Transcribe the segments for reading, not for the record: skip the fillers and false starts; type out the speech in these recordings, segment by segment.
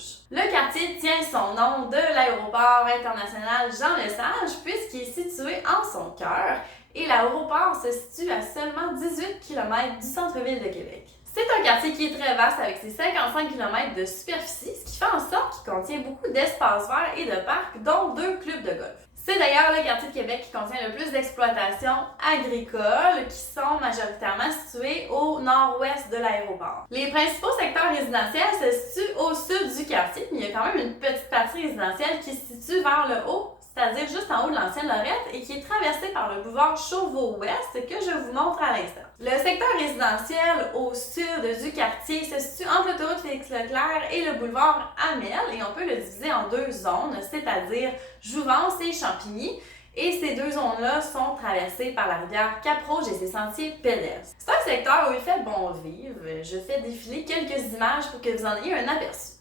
rouge. Le quartier tient son nom de l'aéroport international Jean-Lesage puisqu'il est situé en son cœur et l'aéroport se situe à seulement 18 km du centre-ville de Québec. C'est un quartier qui est très vaste avec ses 55 km de superficie, ce qui fait en sorte qu'il contient beaucoup d'espaces verts et de parcs, dont 2 clubs de golf. C'est d'ailleurs le quartier de Québec qui contient le plus d'exploitations agricoles qui sont majoritairement situées au nord-ouest de l'aéroport. Les principaux secteurs résidentiels se situent au sud du quartier, mais il y a quand même une petite partie résidentielle qui se situe vers le haut, c'est-à-dire juste en haut de l'ancienne Lorette et qui est traversée par le boulevard Chauveau-Ouest que je vous montre à l'instant. Le secteur résidentiel au sud du quartier se situe entre l'autoroute Félix-Leclerc et le boulevard Hamel et on peut le diviser en 2 zones, c'est-à-dire Jouvence et Champigny. Et ces 2 zones-là sont traversées par la rivière Cap-Rouge et ses sentiers pédestres. C'est un secteur où il fait bon vivre. Je fais défiler quelques images pour que vous en ayez un aperçu.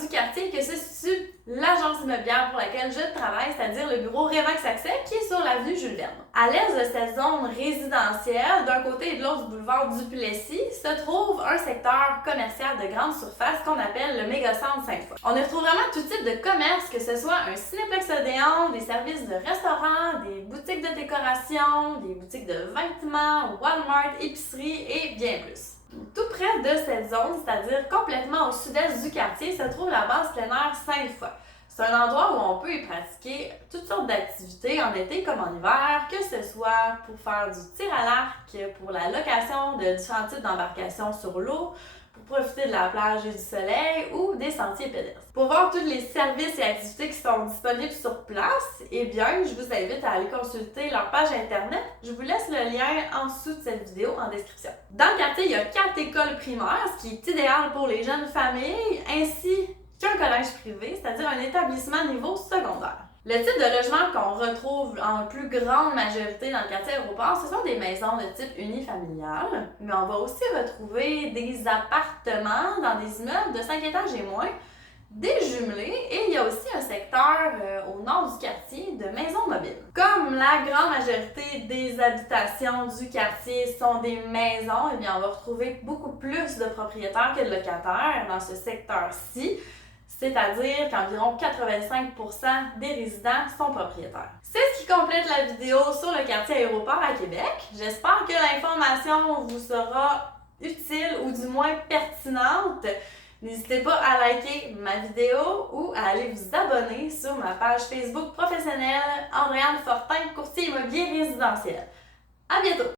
Du quartier que se situe l'agence immobilière pour laquelle je travaille, c'est-à-dire le bureau Remax Accès qui est sur l'avenue Jules Verne. À l'est de cette zone résidentielle, d'un côté et de l'autre du boulevard Duplessis, se trouve un secteur commercial de grande surface qu'on appelle le Mégacentre Sainte-Foy. On y retrouve vraiment tout type de commerce, que ce soit un Cinéplex Odéon, des services de restaurant, des boutiques de décoration, des boutiques de vêtements, Walmart, épicerie et bien plus. Tout près de cette zone, c'est-à-dire complètement au sud-est du quartier, se trouve la base plein air Sainte-Foy. C'est un endroit où on peut y pratiquer toutes sortes d'activités en été comme en hiver, que ce soit pour faire du tir à l'arc, pour la location de différents types d'embarcations sur l'eau, pour profiter de la plage et du soleil ou des sentiers pédestres. Pour voir tous les services et activités qui sont disponibles sur place, eh bien, je vous invite à aller consulter leur page internet. Je vous laisse le lien en dessous de cette vidéo en description. Dans le quartier, il y a 4 écoles primaires, ce qui est idéal pour les jeunes familles, ainsi qu'un collège privé, c'est-à-dire un établissement niveau secondaire. Le type de logement qu'on retrouve en plus grande majorité dans le quartier aéroport, ce sont des maisons de type unifamilial, mais on va aussi retrouver des appartements dans des immeubles de 5 étages et moins, des jumelés, et il y a aussi un secteur au nord du quartier de maisons mobiles. Comme la grande majorité des habitations du quartier sont des maisons, eh bien on va retrouver beaucoup plus de propriétaires que de locataires dans ce secteur-ci. C'est-à-dire qu'environ 85% des résidents sont propriétaires. C'est ce qui complète la vidéo sur le quartier aéroport à Québec. J'espère que l'information vous sera utile ou du moins pertinente. N'hésitez pas à liker ma vidéo ou à aller vous abonner sur ma page Facebook professionnelle Andréane Fortin, courtier immobilier résidentiel. À bientôt!